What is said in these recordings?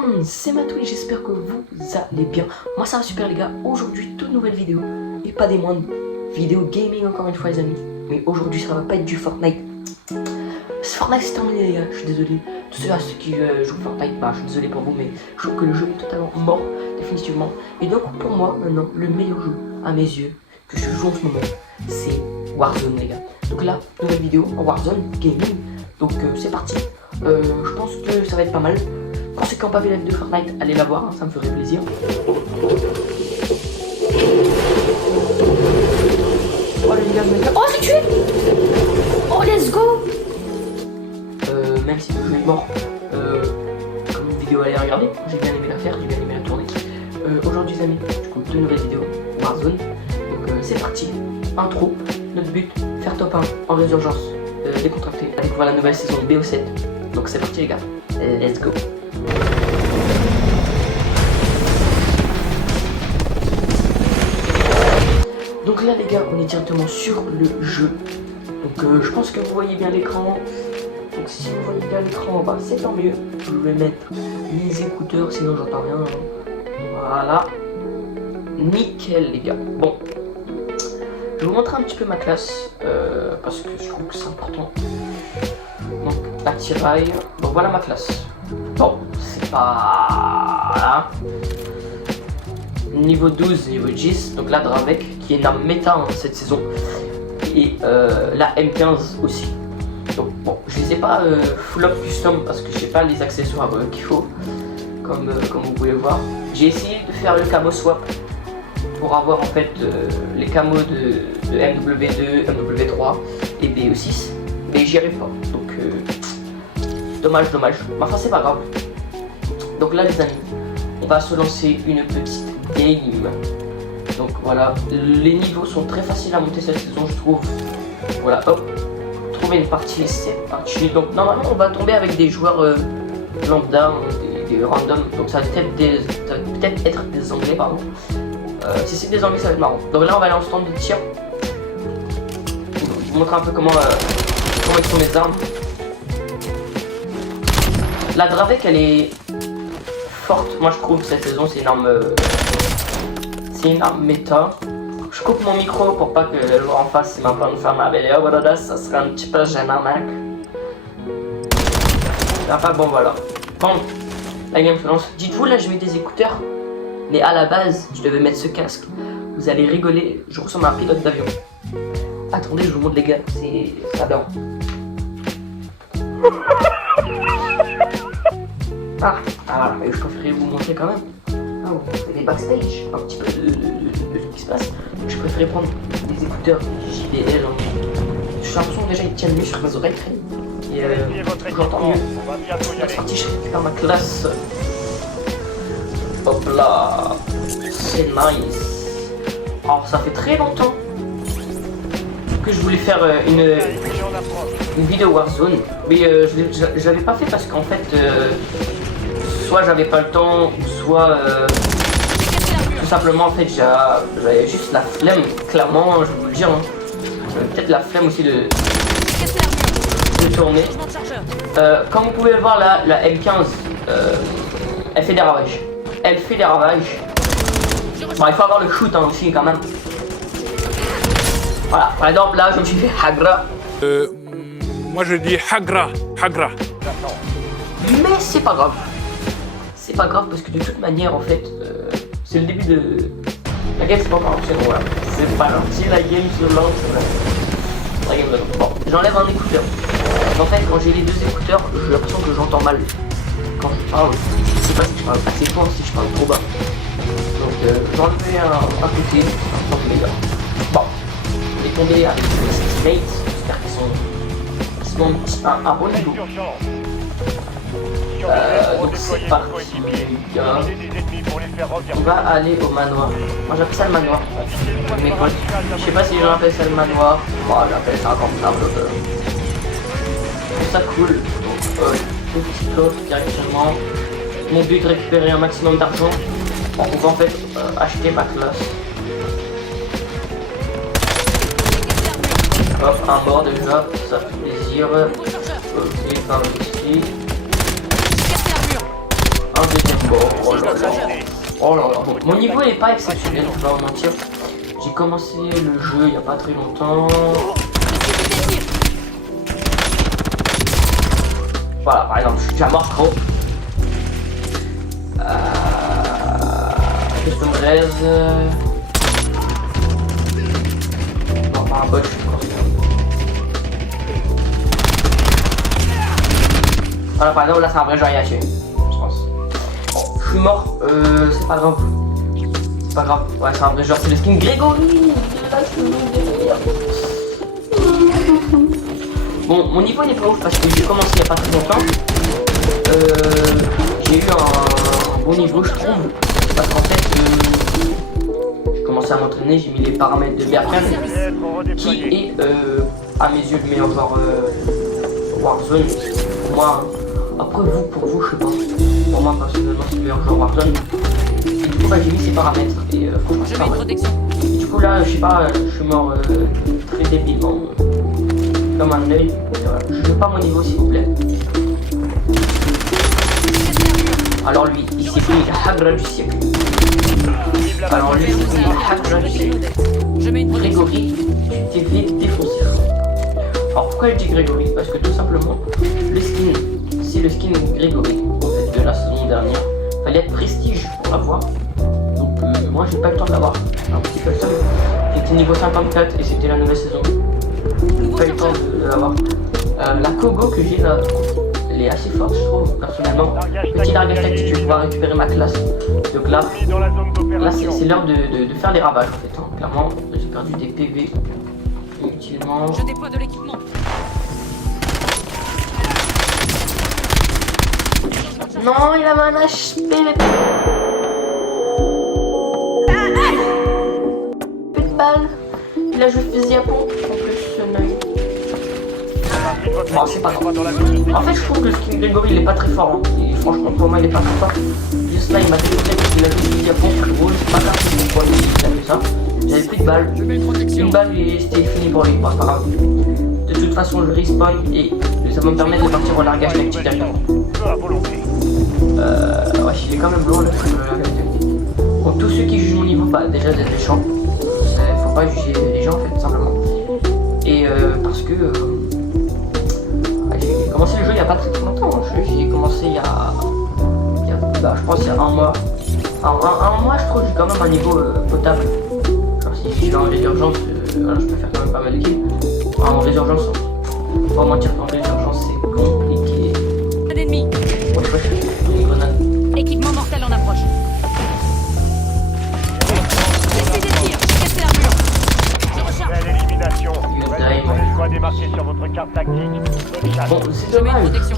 monde, c'est Matou et j'espère que vous allez bien. Moi ça va super les gars, aujourd'hui toute nouvelle vidéo, et pas des moindres, vidéo gaming encore une fois les amis. Mais aujourd'hui ça va pas être du Fortnite. Fortnite c'est terminé les gars, je suis désolé. Tous ceux qui jouent Fortnite, bah je suis désolé pour vous, mais je trouve que le jeu est totalement mort, définitivement. Et donc pour moi maintenant, le meilleur jeu à mes yeux que je joue en ce moment, c'est Warzone les gars. Donc là, nouvelle vidéo en Warzone gaming, donc c'est parti. Je pense que ça va être pas mal. Quand c'est quand pas vu la vidéo de Fortnite, allez la voir, hein, ça me ferait plaisir. Oh les gars, oh c'est tué. Oh let's go. Même si le jeu est mort, comme une vidéo à aller regarder, j'ai bien aimé la faire, j'ai bien aimé la tourner. Aujourd'hui les amis, du coup deux nouvelles vidéos Warzone. Donc c'est parti, intro, notre but, faire top 1 en résurgence décontracté, à découvrir la nouvelle saison BO7. Donc c'est parti les gars, let's go. Donc là les gars, on est directement sur le jeu. Donc je pense que vous voyez bien l'écran. Donc si vous voyez bien l'écran, bah, c'est tant mieux. Je vais mettre les écouteurs, sinon j'entends rien. Voilà. Nickel les gars. Bon. Je vais vous montrer un petit peu ma classe. Parce que je trouve que c'est important. Donc attirail. Donc voilà ma classe. Bon, c'est pas... Voilà. Niveau 12, niveau 10, donc la Dravec qui est une arme méta hein, cette saison, et la M15 aussi. Donc bon, je les ai pas full up custom parce que j'ai pas les accessoires qu'il faut, comme vous pouvez voir. J'ai essayé de faire le camo swap pour avoir en fait les camos de MW2, MW3 et BO6, mais j'y arrive pas. Donc dommage. Mais enfin c'est pas grave. Donc là les amis, on va se lancer une petite game. Donc voilà, les niveaux sont très faciles à monter cette saison je trouve. Voilà, hop, trouver une partie, c'est parti. Donc normalement on va tomber avec des joueurs lambda, des randoms. Donc ça va peut-être être des anglais pardon. Si c'est des anglais ça va être marrant. Donc là on va aller en stand de tir. Je vous montre un peu comment sont les armes. La Dravec elle est forte, moi je trouve cette saison c'est une arme méta. Je coupe mon micro pour pas que le joueur en face il m'entende faire ma vidéo, voilà, ça serait un petit peu gênant mec. Enfin bon voilà. Bon, la game se lance. Dites-vous là je mets des écouteurs, mais à la base je devais mettre ce casque. Vous allez rigoler, je ressemble à un pilote d'avion. Attendez, je vous montre les gars, c'est aberrant. Ah voilà, mais je préférais vous montrer quand même. Ah bon, c'est des backstage, un petit peu de ce qui se passe. Je préférais prendre des écouteurs JBL. Hein. J'ai l'impression que déjà ils tiennent mieux sur mes oreilles. Et j'entends mieux. C'est parti, je récupère ma classe. Hop là, c'est nice. Alors ça fait très longtemps que je voulais faire une vidéo Warzone, mais je l'avais pas fait parce qu'en fait soit j'avais pas le temps, soit tout simplement en fait j'avais juste la flemme, clairement je vais vous le dire, hein. J'avais peut-être la flemme aussi de tourner. Comme vous pouvez le voir là, la M15 elle fait des ravages. Elle fait des ravages. Bon, il faut avoir le shoot hein, aussi quand même. Voilà, par exemple là je me suis fait Hagra. Moi je dis Hagra. Mais c'est pas grave. C'est pas grave parce que de toute manière en fait c'est le début de la game, c'est pas encore lancé, voilà. C'est pas lancé, la game se lance. La game se lance. Bon, j'enlève un écouteur. En fait quand j'ai les deux écouteurs, j'ai l'impression que j'entends mal. Quand je parle, je sais pas si je parle assez fort, si je parle trop bas. Donc j'enlève un côté, bon, on est tombé avec les mates, j'espère qu'ils sont un bon niveau. Donc c'est parti les gars. On va aller au manoir. Moi j'appelle ça le manoir. Mes potes. Je sais pas si les gens appellent ça le manoir. Moi j'appelle ça comme ça. Je trouve ça cool. Donc une petite coffre directement. Mon but de récupérer un maximum d'argent. Bon, on va en fait acheter ma classe. Hop, un mort déjà, ça fait plaisir. Ok, par ici. Un deuxième Oh là là. Oh là là. Bon, mon niveau est pas exceptionnel, je vais pas vous mentir. J'ai commencé le jeu il y a pas très longtemps. Voilà, par exemple, je suis déjà mort trop. Question de raise. Non, par un bot, je suis conscient. Voilà, par exemple, là, c'est un vrai joueur à tuer. Je pense. Bon, je suis mort. C'est pas grave. C'est pas grave. Ouais, c'est un vrai joueur. C'est le skin Grégory. Bon, mon niveau n'est pas ouf parce que j'ai commencé il y a pas très longtemps. J'ai eu un bon niveau, je trouve. Parce qu'en fait, j'ai commencé à m'entraîner, j'ai mis les paramètres de Bertrand, qui est à mes yeux le meilleur joueur Warzone. Pour moi, après vous, pour vous, je sais pas. Pour moi, personnellement, c'est le meilleur joueur Warzone. Et du coup, bah, j'ai mis ces paramètres et franchement, c'est pas vrai. Et du coup, là, je sais pas, je suis mort très débilement. Comme un œil. Je veux pas mon niveau, s'il vous plaît. Alors lui, il s'est pris la hagra du siècle. Alors lui, c'est la hagra du siècle. Grégory, tu t'es fait défoncer. Alors pourquoi je dis Grégory? Parce que tout simplement, le skin, c'est le skin Grégory, en fait, de la saison dernière. Fallait être prestige pour l'avoir. Donc moi, j'ai pas eu le temps de l'avoir. Un petit peu le seul. J'étais niveau 54 et c'était la nouvelle saison. Pas eu le temps de l'avoir. La Kogo que j'ai là, elle est assez forte, je trouve, personnellement. Petit largage tactique, je vais pouvoir récupérer ma classe. Donc là c'est l'heure de faire les ravages en fait. Hein. Clairement, j'ai perdu des PV inutilement. Je déploie de l'équipement. Non, il avait un HP. Plus de balles. Il a joué fusil à pompe en plus, ce œil. Bon, c'est pas grave. En fait, je trouve que le skin Grégory il est pas très fort. Hein. Et franchement, pour moi, il est pas très fort. Juste là, il m'a dégoûté parce qu'il a joué fusil à pompe, frérot. C'est pas grave, c'est pourquoi il a fait ça. J'avais plus de balles. Une balle et c'était fini pour lui. Bon, c'est pas grave. De toute façon, je respawn et ça va me permettre de partir au largage tactique derrière. Ouais, il est quand même lourd le truc, le largage tactique. Pour tous ceux qui jugent mon niveau, bah déjà d'être méchant. Faut pas juger les gens en fait, simplement. Et parce que j'ai commencé le jeu il y a pas très longtemps. Hein. J'ai commencé il y a bah, je pense il y a un mois. Un mois, je trouve que j'ai quand même un niveau potable. Genre si je vais en résurgence, alors je peux faire quand même pas mal de kills. En résurgence, faut pas mentir qu'en résurgence c'est compliqué. Un ennemi. Ouais, je chercher une grenade. Équipement mortel en approche. Laissez des tirs, j'ai cassé l'armure. Je recharge. Belle élimination. Die. Vous pouvez démarquer sur votre carte tactique. Bonne chasse. Bon, c'est Je mets une dommage. protection.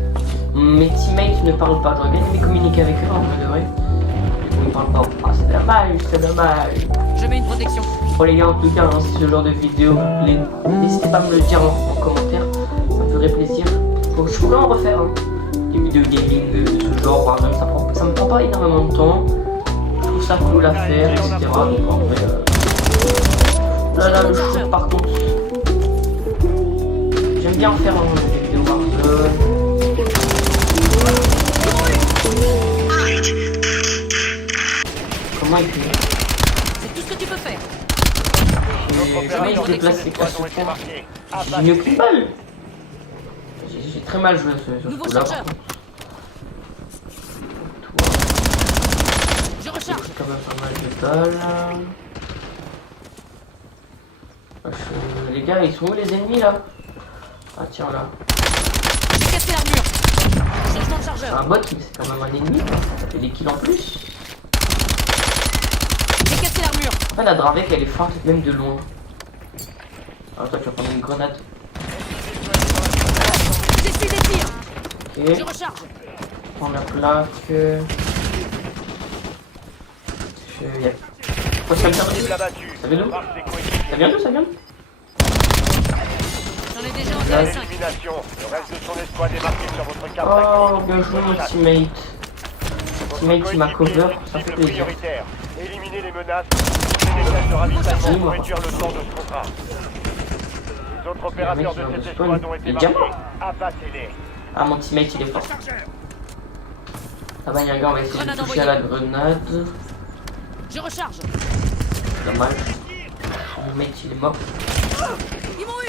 Mes teammates ne parlent pas. J'aurais bien aimé communiquer avec eux en vrai de vrai. Ils ne parlent pas. Ah, c'est dommage, c'est dommage. Je mets une protection. Bon les gars, en tout cas, hein, si ce genre de vidéo vous plaît, n'hésitez pas à me le dire en commentaire. Ça me ferait plaisir. Je pourrais en refaire hein. Des vidéos gaming de ce genre. Par exemple, ça me prend pas énormément de temps. Je trouve ça cool à faire, etc. Donc en vrai, là, le shoot par contre. J'aime bien en faire des vidéos Warzone. Comment il fait? C'est tout ce que tu peux faire. Jamais je déplace les classes au point. J'ai mieux qu'une balle. J'ai très mal joué ce Nouveau coup-là. chargeur. Je recharge. J'ai quand même pas mal de balles. Les gars, ils sont où les ennemis là? Ah tiens là. J'ai cassé l'armure. Changement de C'est chargeur. un bot mais c'est quand même un ennemi. Ça fait des kills en plus. J'ai cassé l'armure. En fait la Dravec elle est forte même de loin. Alors toi tu vas prendre une grenade. J'essuie des tirs. Ok. Je recharge. Prends la plaque. Oh, ça vient d'où? Abattu. Ça vient d'où? Par ses coéquipiers. Ça vient d'où? Ça vient d'où? J'en ai déjà enterré Belle 5. élimination. Le reste de son escouade est marqué sur votre carte Oh, tactique. bien joué mon teammate. Teammate qui m'a cover, ça fait plaisir. Prioritaire. Éliminez les menaces. Utilisez les caisses de ravitaillement pour Dis-moi. réduire le temps de ce contrat. Les autres opérateurs de sur le cette spawn. escouade ont été Les marqués. diamants. Abattez-les. Ah mon teammate il est fort. Ah bah il y a un gars, on va essayer de toucher à la grenade. Je recharge. Dommage. Mon mec il est mort. Ils m'ont eu.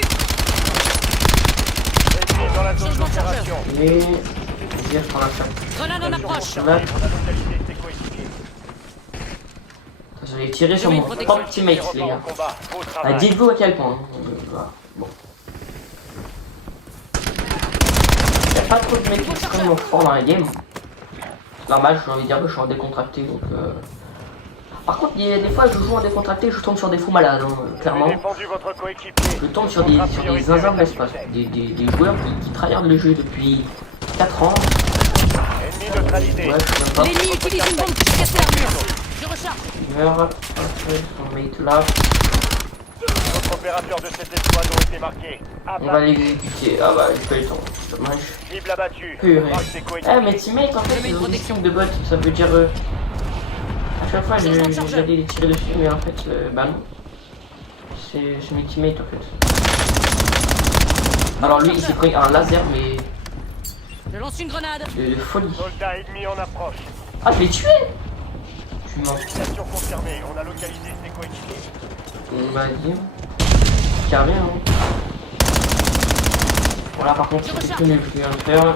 Ennemi dans la zone Changement de chargeur. d'opération. Et... Vas-y, je prends la chape. Grenade en approche. Là. On a localisé ses coéquipiers. J'allais tirer sur J'ai mis mon une protection. propre teammate, les Repart gars. au combat. Beau Ah, travail. dites-vous à quel point. Hein. Voilà. Bon. Il n'y a pas trop de mecs qui sont vraiment forts dans la game. Normal, j'ai envie de dire que je suis en décontracté donc. Par contre, des fois je joue en décontracté, je tombe sur des fous malades, hein, clairement. Vous avez défendu votre coéquipier. Je tombe sur des zinzins de l'espace, des joueurs qui tryhardent le jeu depuis 4 ans. Ennemi neutralisé. Ouais, je sais pas. L'ennemi utilise une bombe qui casse l'armure. Je recharge. Il meurt. Après, son mate là. Votre opérateur de cette escouade ont été marqués. On va l'exécuter. Ah bah, j'ai pas eu le temps. C'est dommage. Cible abattue. Purée. Marque ses Eh, coéquipiers. mes teammates en Je fait, mets ils une ont des protection. signes de bot. Ça veut dire. À chaque fois, Changement de chargeur. j'allais les tirer dessus, mais en fait, bah non. C'est mes teammates en fait. Alors lui, il s'est pris un laser, mais Je lance une grenade. de folie. Soldat ennemi en approche. Ah, je l'ai tué! Je suis mort. Mission confirmée. On a localisé ses coéquipiers. On va dire. Carré, hein. Voilà, par contre, c'était tout nul, je viens de faire.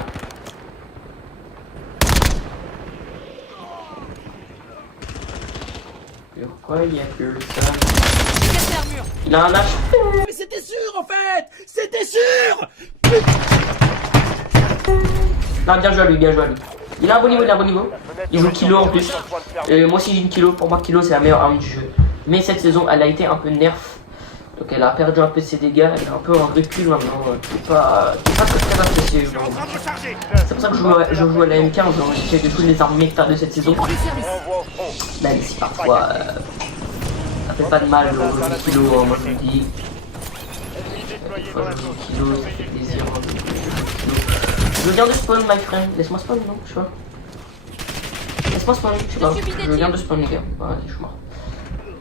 Pourquoi il y a que le ça? Je casse l'armure. Il a un H. Mais c'était sûr en fait. C'était sûr. Non, bien joué à lui, bien joué à lui. Il a un bon niveau, il a un bon niveau. La fenêtre Il joue de kilo en plus. sur le point de fermer. Moi aussi j'ai une kilo, pour moi kilo c'est la meilleure arme du jeu. Mais cette saison elle a été un peu nerf. Donc elle a perdu un peu de ses dégâts, elle est un peu en recul maintenant. C'est pas très apprécié. C'est pour ça que je joue à la M15, hein. J'essaie de jouer les armes méta de cette saison. Du service. Renvoi au front. Même si parfois ça fait pas de mal de jouer kilo, hein, moi je vous dis. Ennemi Des déployé fois dans la je joue zone. kilo, ça fait plaisir. Hein, de jouer kilo. Je viens de spawn my friend, laisse-moi spawn non, je sais pas. Laisse-moi spawn, je sais pas. Je viens de spawn les gars, voilà, je suis mort.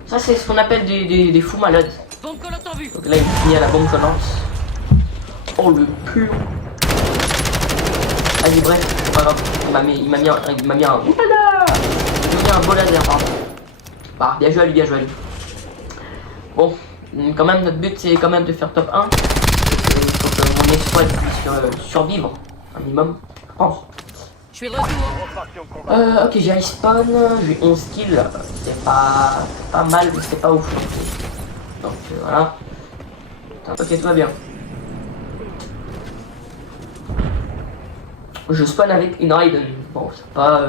Ça c'est ce qu'on appelle des fous malades. Bombe collante en vue. Donc là il finit à la bombe collante. Oh le cul. Allez bref, c'est pas grave. Il m'a mis un. Oulala. Il m'a mis un beau laser, pardon. Bah bien joué à lui, bien joué à lui. Bon, quand même notre but c'est quand même de faire top 1. Il faut que mon escouade puisse survivre un minimum, je pense. Je suis de retour. Repartez au combat. Ok, j'ai high spawn, j'ai 11 kills, c'est pas mal, mais c'est pas ouf. Donc voilà. Ok, tout va bien. Je spawn avec une Raiden. Bon, c'est pas.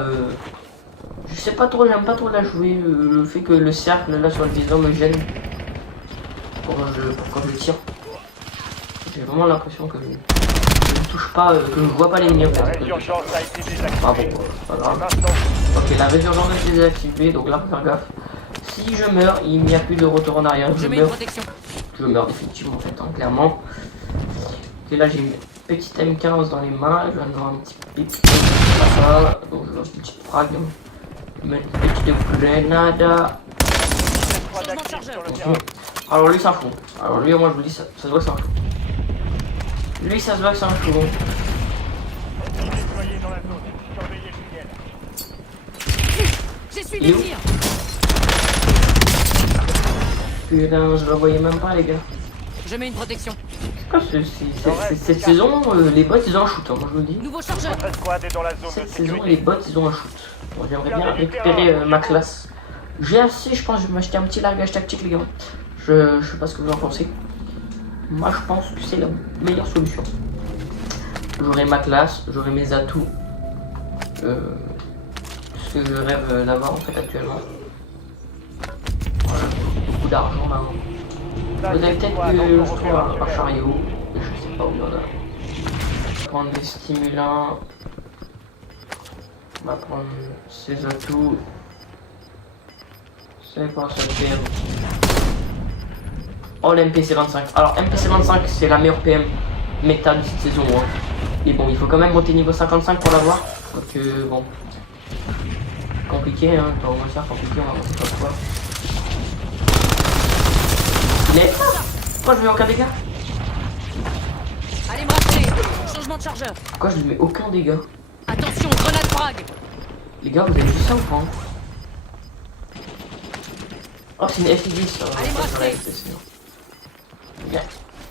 Je sais pas trop, j'aime pas trop la jouer. Le fait que le cercle là sur le viseur me gêne. Pour quand je tire. J'ai vraiment l'impression que je ne touche pas, que je vois pas l'ennemi en La fait. résurgence a été Ah bon, désactivée. c'est pas grave. Maintenant, Ok, la résurgence est désactivée, donc là faut faire gaffe. Si je meurs, il n'y a plus de retour en arrière. Je Je mets une meurs, protection. je meurs définitivement en fait, hein, clairement. Ok, là j'ai une petite M15 dans les mains, je viens d'avoir un petit pic comme ça, donc je lance une petite frag. Je mets une petite grenade. trois Changement de d'actifs chargeur. sur le Mhm. terrain. Alors lui c'est un fou. Alors lui moi je vous dis ça se voit que c'est un fou. Lui ça se voit que c'est un fou. Ennemi déployé dans la zone. Surveillez le tunnel. J'essuie Il est les où tirs. Putain, je le voyais même pas les gars. Je mets une protection. Cette saison, les bots ils ont un shoot, hein, moi je vous le dis. Nouveau chargeur. Votre escouade est dans la zone de Cette saison, sécurité. les bots ils ont un shoot. Bon, j'aimerais bien récupérer ma classe. J'ai assez, je pense, je vais m'acheter un petit largage tactique, les gars. Je sais pas ce que vous en pensez. Moi, je pense que c'est la meilleure solution. J'aurai ma classe, j'aurai mes atouts. Ce que je rêve d'avoir en fait actuellement. Voilà, beaucoup d'argent maintenant. Peut-être que je trouve un chariot, mais je sais pas où il y en a. Prendre des stimulants. On va prendre ses atouts. C'est quoi ce PM? Oh le MPC-25. Alors MPC-25 c'est la meilleure PM méta de cette saison. Hein. Et bon il faut quand même monter niveau 55 pour l'avoir. Donc bon. Compliqué hein, dans le ça compliqué, on va monter pas quoi. Il est. Pourquoi je lui mets aucun dégât? Allez me rappeler. Changement de chargeur. Pourquoi je lui mets aucun dégât? Attention, grenade frag. Les gars, vous avez vu ça ou pas? Oh, c'est une FI10. Allez, me racheter.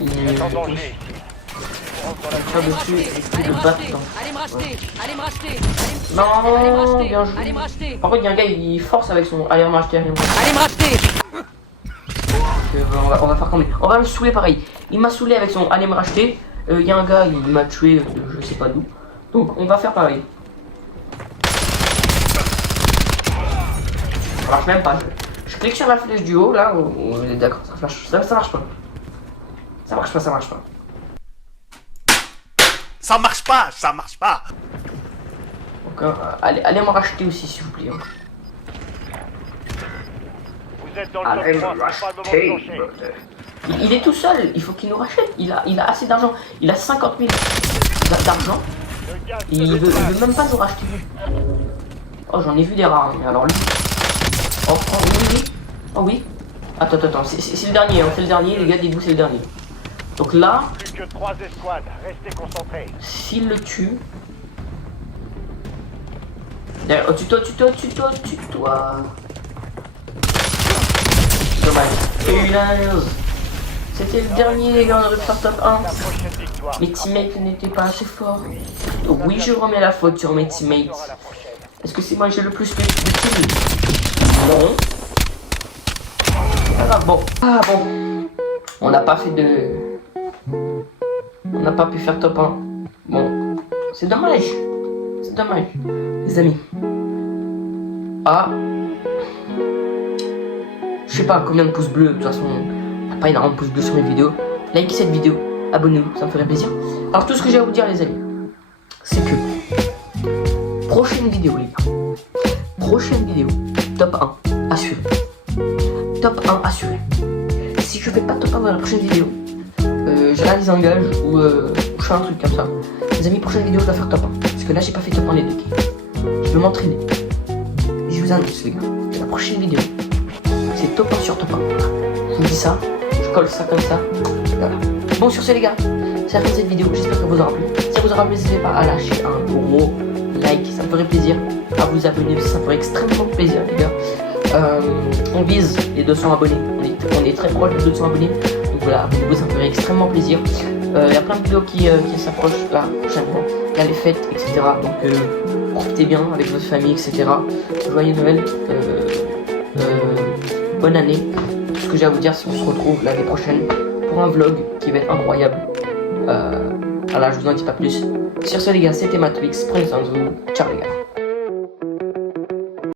Vous êtes en danger. On rentre dans la Faire Allez me dessus racheter. et puis Allez le me battre. racheter. Allez me racheter. Allez me racheter. Allez me Non, racheter. bien joué. Allez me racheter. Par contre, il y a un gars, il force avec son. Allez, on va acheter, allez, on va acheter. Allez me racheter. On va faire comme lui. On va le saouler pareil. Il m'a saoulé avec son allez me racheter. Il y a un gars, il m'a tué, je sais pas d'où. Donc on va faire pareil. Ça marche même pas. Je clique sur la flèche du haut là. On est d'accord, ça marche pas. Ça marche pas. Ça marche pas. Ça marche pas, ça marche pas. Donc allez me racheter aussi s'il vous plaît. Vous êtes dans le Allez top me 3, c'est pas le moment de racheter. plancher. Il est tout seul, il faut qu'il nous rachète. Il a assez d'argent. Il a 50 000 d'argent. Le gaz Il veut même pas nous racheter. Oh, j'en ai vu des rares, mais alors lui. Oh, oui. Oh oui. Attends, c'est le dernier, c'est le dernier, les gars, dites-vous, c'est le dernier. Donc là, Plus que 3 escouades, restez concentrés. s'il le tue. Oh, tue-toi. Dommage. Punaise. C'était le dernier, les gars, on aurait pu faire top 1. La prochaine victoire. Mes teammates n'étaient pas assez forts. Donc oui, je remets la faute sur mes teammates. Sera la prochaine. Est-ce que c'est moi j'ai le plus de kills? Non. Ah bon. On n'a pas fait de... On n'a pas pu faire top 1. Bon. C'est dommage. Les amis. Je sais pas combien de pouces bleus. De toute façon, il n'y a pas énormément de pouces bleus sur mes vidéos. Likez cette vidéo. Abonnez-vous, ça me ferait plaisir. Alors tout ce que j'ai à vous dire les amis, c'est que prochaine vidéo les gars. Prochaine vidéo, top 1, assuré. Top 1 assuré. Si je fais pas top 1 dans la prochaine vidéo, je réalise un gage ou je fais un truc comme ça. Les amis, prochaine vidéo je dois faire top 1. Parce que là j'ai pas fait top 1 les deux. Je veux m'entraîner. Et je vous annonce les gars, la prochaine vidéo, c'est top 1 sur top 1. Je vous dis ça, je colle ça comme ça. Voilà. Bon sur ce les gars, c'est la fin de cette vidéo, j'espère que vous aura plu. Si ça vous aura plu, n'hésitez pas à lâcher un gros like, ça me ferait plaisir. À vous abonner aussi, ça me ferait extrêmement plaisir les gars. On vise les 200 abonnés, on est très proche des 200 abonnés. Donc voilà, abonnez-vous, ça me ferait extrêmement plaisir. Il y a plein de vidéos qui s'approchent là prochainement. Il y a les fêtes, etc. Donc profitez bien avec votre famille, etc. Joyeux Noël, bonne année. Tout ce que j'ai à vous dire, c'est qu'on se retrouve l'année prochaine pour un vlog qui va être incroyable. Voilà, je vous en dis pas plus. Sur ce les gars, c'était Matrix, prenez soin de vous. Ciao les gars.